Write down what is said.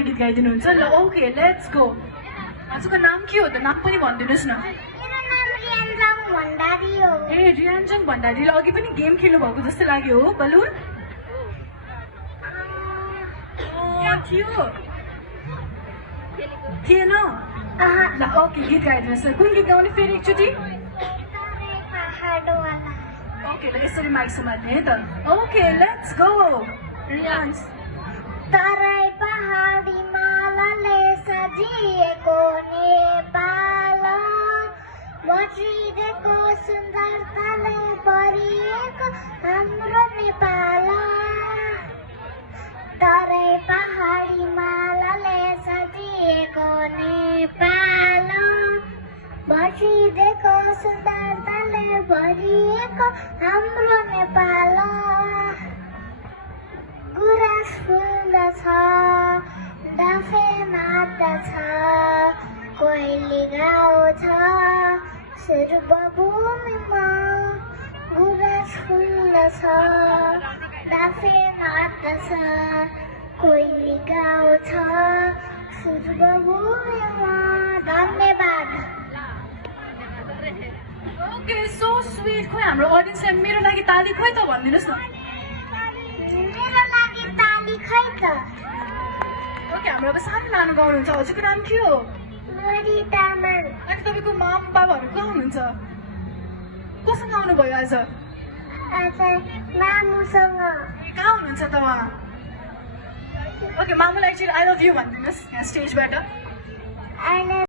गाना गीत गाइदिनुहुन्छ ल ओके लेट्स गो हजुरको नाम के हो त नाम पनि भनिदिनुहोस् न ए रियान्जङ भण्डारीले अघि पनि गेम खेल्नु भएको जस्तो लाग्यो हो बलुन थियो थिएन ल ओके गीत गाइदिनुहोस् न कुन गीत गाउने फेरि एकचोटि ओके ल यसरी माइक समात्ने है त ओके लेट्स गो रियान्ज तराई पहाडी मालाले सजिएको नेपाल बचिरहेको सुन्दरताले भरिएको हाम्रो नेपाल तराई पहाडी मालाले सजिएको नेपाल बचिरहेको सुन्दरताले भरिएको हाम्रो नेपाल गुराँस फुल्दछ डाँफे मात्दछ कोइली गाउँछ सुर्बभूमिमा गुराँस फुल्दछ डाँफे मात्दछ कोइली गाउँछ सुर्बभूमिमा धन्यवाद ओके सो स्वीट खोइ हाम्रो अडियन्सलाई मेरो लागि ताली खोइ त भनिदिनुहोस् न मेरो लागि ताली खै त ओके हाम्रो अब सानो नानु गाउनुहुन्छ हजुरको नाम के हो मरी तामाङ अनि तपाईँको माम बाबाहरू कहाँ हुनुहुन्छ कोसँग आउनुभयो आज आज मामुसँग कहाँ हुनुहुन्छ त उहाँ ओके मामुलाई एकचोटि आई लभ यु भनिदिनुहोस् यहाँ स्टेजबाट अहिले